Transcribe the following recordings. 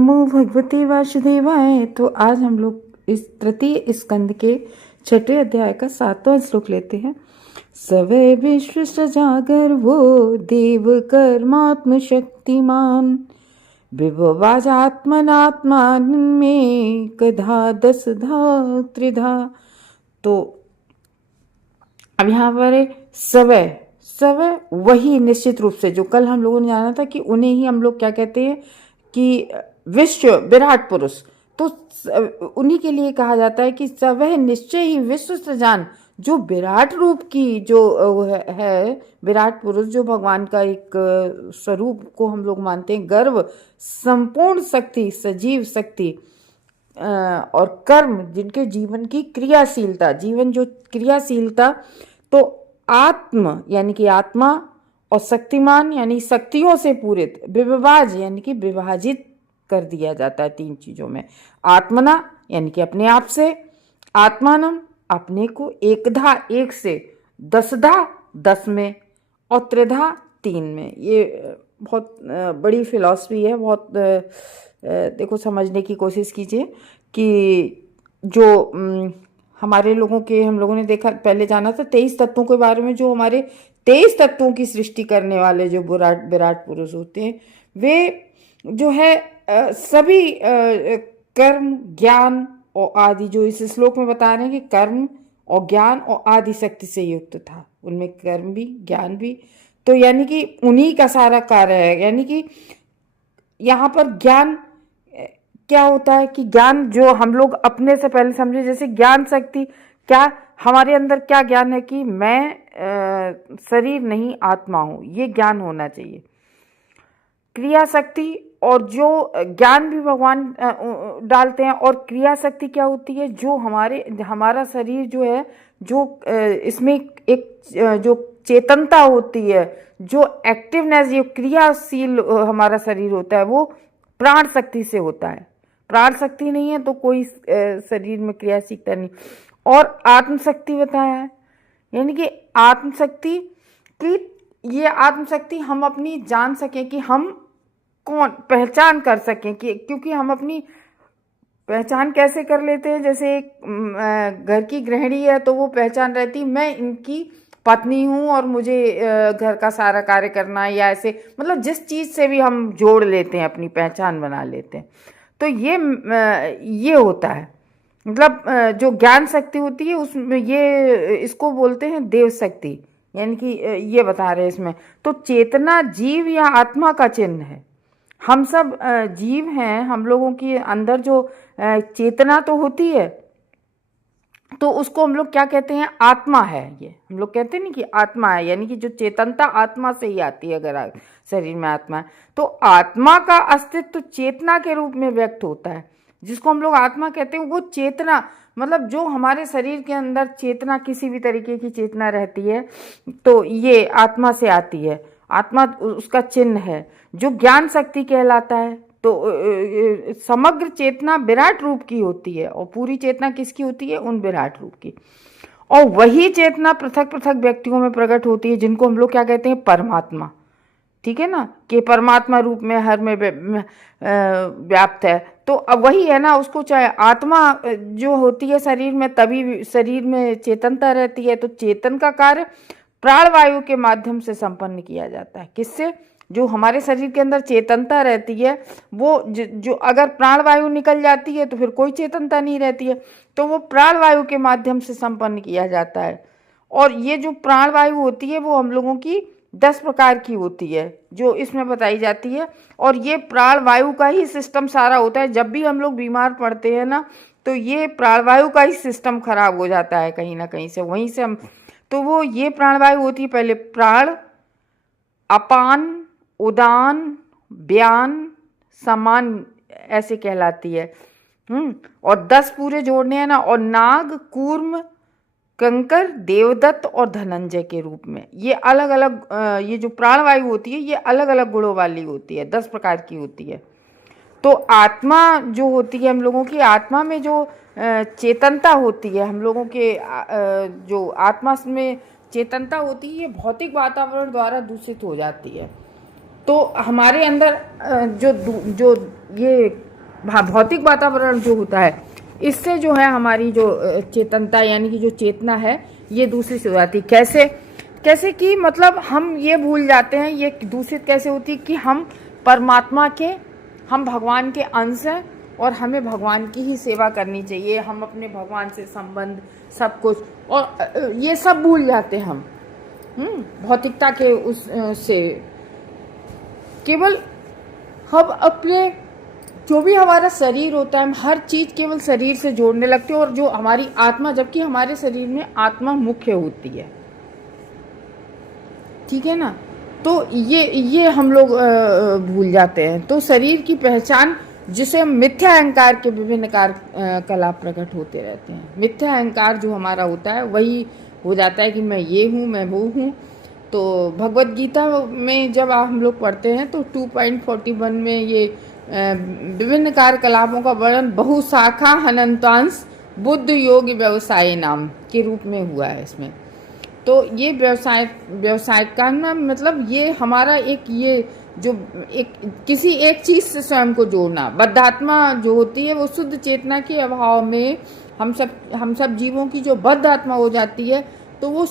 नमो भगवते वासुदेवाय। तो आज हम लोग इस तृतीय स्कंद के 6वें अध्याय का 7वां श्लोक लेते हैं। सवै विश्व सजागर वो देव कर्मात्म शक्तिमान, विभवाजात्मनात्मान में कधा दसधा त्रिधा। तो अब यहाँ पर सवै सवै वही निश्चित रूप से जो कल हम लोगों ने जाना था कि उन्हें ही हम लोग क्या कहते हैं कि विश्व विराट पुरुष, तो उन्हीं के लिए कहा जाता है कि सवै निश्चय ही विश्व सृजान, जो विराट रूप की जो है विराट पुरुष, जो भगवान का एक स्वरूप को हम लोग मानते हैं, गर्व, संपूर्ण शक्ति, सजीव शक्ति और कर्म, जिनके जीवन की क्रियाशीलता, जीवन जो क्रियाशीलता, तो आत्म यानी कि आत्मा, और शक्तिमान यानी शक्तियों से पूरित, विभाज यानी कि विभाजित कर दिया जाता है तीन चीजों में। आत्मना यानी कि अपने आप से, आत्मानम अपने को, एकधा एक से, दसधा 10 में, और त्रिधा 3 में। ये बहुत बड़ी फिलॉसफी है, बहुत देखो समझने की कोशिश कीजिए कि जो हमारे लोगों के, हम लोगों ने देखा पहले जाना था 23 तत्वों के बारे में, जो हमारे 23 तत्वों की सृष्टि करने वाले जो विराट पुरुष होते हैं, वे जो है सभी कर्म, ज्ञान और आदि, जो इस श्लोक में बता रहे हैं कि कर्म और ज्ञान और आदि शक्ति से युक्त था, उनमें कर्म भी ज्ञान भी, तो यानी कि उन्हीं का सारा कार्य है। यानी कि यहाँ पर ज्ञान क्या होता है कि ज्ञान जो हम लोग अपने से पहले समझे, जैसे ज्ञान शक्ति, क्या हमारे अंदर क्या ज्ञान है कि मैं शरीर नहीं आत्मा हूँ, ये ज्ञान होना चाहिए। क्रिया शक्ति, और जो ज्ञान भी भगवान डालते हैं, और क्रिया शक्ति क्या होती है, जो हमारा शरीर जो है, जो इसमें एक जो चेतनता होती है, जो एक्टिवनेस, जो क्रियाशील हमारा शरीर होता है, वो प्राण शक्ति से होता है। प्राण शक्ति नहीं है तो कोई शरीर में क्रियाशीलता नहीं। और आत्मशक्ति बताया है, यानी कि आत्मशक्ति की, ये आत्मशक्ति हम अपनी जान सकें कि हम कौन, पहचान कर सकें कि, क्योंकि हम अपनी पहचान कैसे कर लेते हैं, जैसे एक घर की गृहिणी है तो वो पहचान रहती, मैं इनकी पत्नी हूँ और मुझे घर का सारा कार्य करना है, या ऐसे, मतलब जिस चीज़ से भी हम जोड़ लेते हैं, अपनी पहचान बना लेते हैं, तो ये होता है। मतलब जो ज्ञान शक्ति होती है उसमें, ये इसको बोलते हैं देव शक्ति, यानी कि ये बता रहे हैं इसमें। तो चेतना जीव या आत्मा का चिन्ह है। हम सब जीव हैं, हम लोगों के अंदर जो चेतना तो होती है, तो उसको हम लोग क्या कहते हैं, आत्मा है। ये हम लोग कहते हैं नहीं कि आत्मा है, यानी कि जो चेतनता आत्मा से ही आती है। अगर शरीर में आत्मा है तो आत्मा का अस्तित्व चेतना के रूप में व्यक्त होता है, जिसको हम लोग आत्मा कहते हैं। वो चेतना, मतलब जो हमारे शरीर के अंदर चेतना, किसी भी तरीके की चेतना रहती है, तो ये आत्मा से आती है। आत्मा उसका चिन्ह है, जो ज्ञान शक्ति कहलाता है। तो समग्र चेतना विराट रूप की होती है, और पूरी चेतना किसकी होती है, उन विराट रूप की। और वही चेतना पृथक पृथक व्यक्तियों में प्रकट होती है, जिनको हम लोग क्या कहते हैं, परमात्मा। ठीक है ना, कि परमात्मा रूप में हर में व्याप्त है। तो अब वही है ना, उसको चाहे आत्मा जो होती है शरीर में, तभी शरीर में चेतनता रहती है। तो चेतन का कार्य प्राणवायु के माध्यम से संपन्न किया जाता है। किससे, जो हमारे शरीर के अंदर चेतनता रहती है, वो जो अगर प्राणवायु निकल जाती है तो फिर कोई चेतनता नहीं रहती है, तो वो प्राणवायु के माध्यम से संपन्न किया जाता है। और ये जो प्राणवायु होती है वो हम लोगों की 10 प्रकार की होती है, जो इसमें बताई जाती है। और ये प्राणवायु का ही सिस्टम सारा होता है। जब भी हम लोग बीमार पड़ते हैं ना, तो ये प्राणवायु का ही सिस्टम खराब हो जाता है कहीं ना कहीं से, वहीं से हम, तो वो ये प्राणवायु होती है पहले प्राण, अपान, उदान, व्यान, समान, ऐसे कहलाती है। और 10 पूरे जोड़ने हैं ना, और नाग, कूर्म, कंकर, देवदत्त और धनंजय के रूप में ये अलग अलग, ये जो प्राणवायु होती है ये अलग अलग गुणों वाली होती है, 10 प्रकार की होती है। तो आत्मा जो होती है, हम लोगों की आत्मा में जो चेतनता होती है, हम लोगों के जो आत्मा में चेतनता होती है, ये भौतिक वातावरण द्वारा दूषित हो जाती है। तो हमारे अंदर जो ये भौतिक वातावरण जो होता है, इससे जो है हमारी जो चेतनता यानी कि जो चेतना है ये दूषित हो जाती है। कैसे कैसे कि मतलब हम ये भूल जाते हैं, ये दूषित कैसे होती है कि हम परमात्मा के, हम भगवान के अंश हैं और हमें भगवान की ही सेवा करनी चाहिए, हम अपने भगवान से संबंध सब कुछ, और ये सब भूल जाते हैं हम भौतिकता के उस से केवल हम अपने जो भी हमारा शरीर होता है, हम हर चीज़ केवल शरीर से जोड़ने लगते हैं, और जो हमारी आत्मा, जबकि हमारे शरीर में आत्मा मुख्य होती है, ठीक है ना। तो ये हम लोग भूल जाते हैं। तो शरीर की पहचान, जिसे हम मिथ्या अहंकार के विभिन्न कलाप प्रकट होते रहते हैं, मिथ्या अहंकार जो हमारा होता है वही हो जाता है कि मैं ये हूँ, मैं वो हूँ। तो भगवत गीता में जब हम लोग पढ़ते हैं तो 2.41 में ये विभिन्न कार्यकलापों का वर्णन बहुशाखा अनंतांश बुद्ध योग व्यवसाय नाम के रूप में हुआ है इसमें। तो ये व्यवसाय का ना मतलब ये हमारा एक, ये जो एक किसी एक चीज़ से स्वयं को जोड़ना, बद्धात्मा जो होती है वो शुद्ध चेतना के अभाव में हम सब जीवों की जो बद्ध आत्मा हो जाती है, तो वो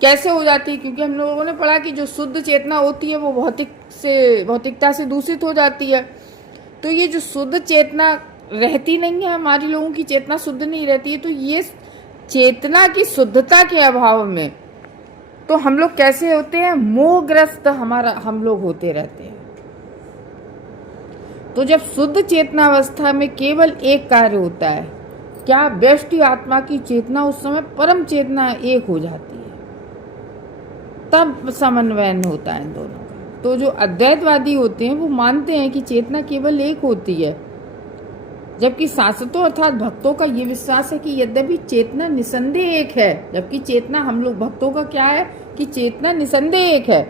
कैसे हो जाती है, क्योंकि हम लोगों ने पढ़ा कि जो शुद्ध चेतना होती है वो भौतिकता से दूषित हो जाती है। तो ये जो शुद्ध चेतना रहती नहीं है, हमारी लोगों की चेतना शुद्ध नहीं रहती है, तो ये चेतना की शुद्धता के अभाव में तो हम लोग कैसे होते हैं, मोहग्रस्त हम लोग होते रहते हैं। तो जब शुद्ध चेतनावस्था में केवल एक कार्य होता है, क्या व्यष्टि आत्मा की चेतना उस समय परम चेतना एक हो जाती है, तब समन्वयन होता है इन दोनों का। तो जो अद्वैतवादी होते हैं वो मानते हैं कि चेतना केवल एक होती है, जबकि शास्त्रों अर्थात भक्तों का ये विश्वास है कि यद्यपि चेतना निसंदेह एक है, जबकि चेतना हम लोग भक्तों का क्या है कि चेतना निसंदेह एक है,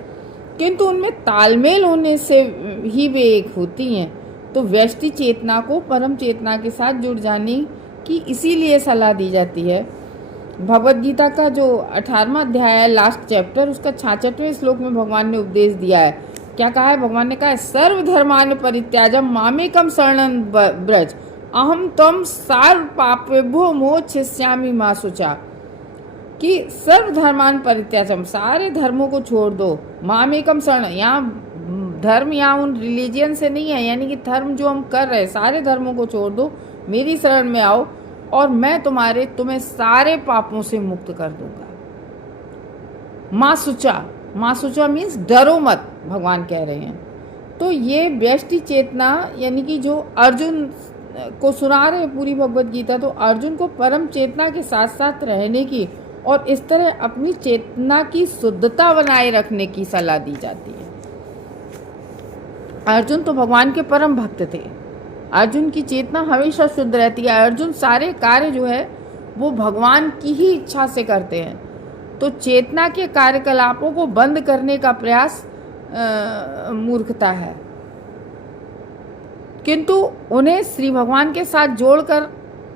किंतु उनमें तालमेल होने से ही वे एक होती हैं। तो व्यष्टि चेतना को परम चेतना के साथ जुड़ जाने की इसीलिए सलाह दी जाती है। भगवद गीता का जो 18वां अध्याय है, लास्ट चैप्टर, उसका 66वें श्लोक में भगवान ने उपदेश दिया है। क्या कहा है भगवान ने? कहा है सर्वधर्मान परित्याजम मामेकम शरणं व्रज अहम तम सर्व पापेभ्यो मोक्षयिष्यामि मा शुचा। कि सर्वधर्मान परित्याजम, सारे धर्मों को छोड़ दो, मामेकम शरण, यहाँ धर्म यहाँ उन रिलीजियन से नहीं है, यानी कि धर्म जो हम कर रहे हैं सारे धर्मों को छोड़ दो, मेरी शरण में आओ और मैं तुम्हें सारे पापों से मुक्त कर दूंगा। माँ सुचा मीन्स डरो मत, भगवान कह रहे हैं। तो ये व्यष्टि चेतना यानी कि जो अर्जुन को सुना रहे पूरी भगवत गीता, तो अर्जुन को परम चेतना के साथ साथ रहने की और इस तरह अपनी चेतना की शुद्धता बनाए रखने की सलाह दी जाती है। अर्जुन तो भगवान के परम भक्त थे, अर्जुन की चेतना हमेशा शुद्ध रहती है। अर्जुन सारे कार्य जो है वो भगवान की ही इच्छा से करते हैं। तो चेतना के कार्यकलापों को बंद करने का प्रयास मूर्खता है, किंतु उन्हें श्री भगवान के साथ जोड़कर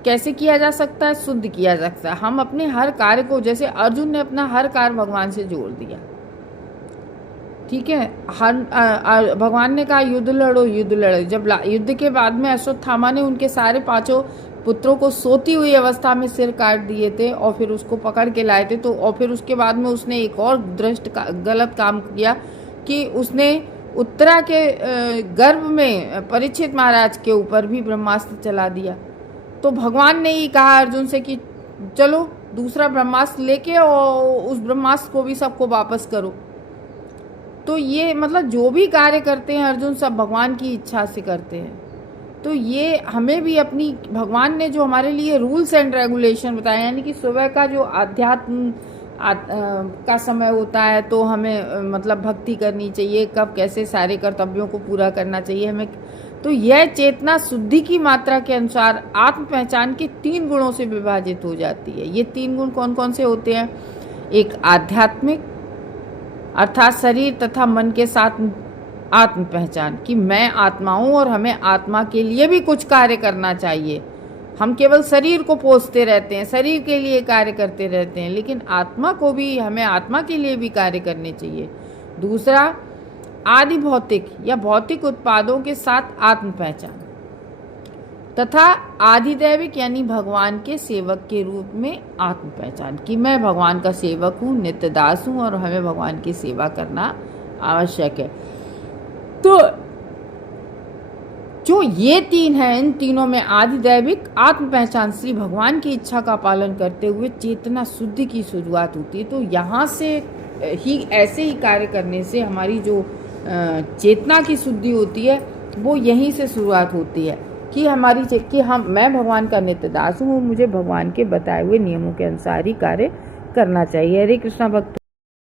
कैसे किया जा सकता है? शुद्ध किया जा सकता है। हम अपने हर कार्य को, जैसे अर्जुन ने अपना हर कार्य भगवान से जोड़ दिया, ठीक है। भगवान ने कहा युद्ध लड़ो। जब युद्ध के बाद में अश्वत्थामा ने उनके सारे 5 पुत्रों को सोती हुई अवस्था में सिर काट दिए थे और फिर उसको पकड़ के लाए थे, तो और फिर उसके बाद में उसने एक और गलत काम किया कि उसने उत्तरा के गर्भ में परीक्षित महाराज के ऊपर भी ब्रह्मास्त्र चला दिया। तो भगवान ने ही कहा अर्जुन से कि चलो दूसरा ब्रह्मास्त्र लेके और उस ब्रह्मास्त्र को भी सबको वापस करो। तो ये मतलब जो भी कार्य करते हैं अर्जुन सब भगवान की इच्छा से करते हैं। तो ये हमें भी अपनी, भगवान ने जो हमारे लिए रूल्स एंड रेगुलेशन बताए, यानी कि सुबह का जो आध्यात्म का समय होता है तो हमें मतलब भक्ति करनी चाहिए, कब कैसे सारे कर्तव्यों को पूरा करना चाहिए हमें। तो यह चेतना शुद्धि की मात्रा के अनुसार आत्म पहचान के 3 गुणों से विभाजित हो जाती है। ये 3 गुण कौन कौन से होते हैं? एक आध्यात्मिक अर्थात शरीर तथा मन के साथ आत्म पहचान कि मैं आत्मा हूँ और हमें आत्मा के लिए भी कुछ कार्य करना चाहिए। हम केवल शरीर को पोसते रहते हैं, शरीर के लिए कार्य करते रहते हैं, लेकिन आत्मा को भी, हमें आत्मा के लिए भी कार्य करने चाहिए। दूसरा, आदि भौतिक या भौतिक उत्पादों के साथ आत्म पहचान तथा आधिदैविक यानी भगवान के सेवक के रूप में आत्म पहचान, कि मैं भगवान का सेवक हूँ, नित्य दास हूँ और हमें भगवान की सेवा करना आवश्यक है। तो जो ये तीन हैं, इन तीनों में आधिदैविक आत्म पहचान श्री भगवान की इच्छा का पालन करते हुए चेतना शुद्धि की शुरुआत होती है। तो यहाँ से ही ऐसे ही कार्य करने से हमारी जो चेतना की शुद्धि होती है वो यहीं से शुरुआत होती है कि मैं भगवान का नित्य दास हूँ, मुझे भगवान के बताए हुए नियमों के अनुसार ही कार्य करना चाहिए। हरे कृष्णा भक्त।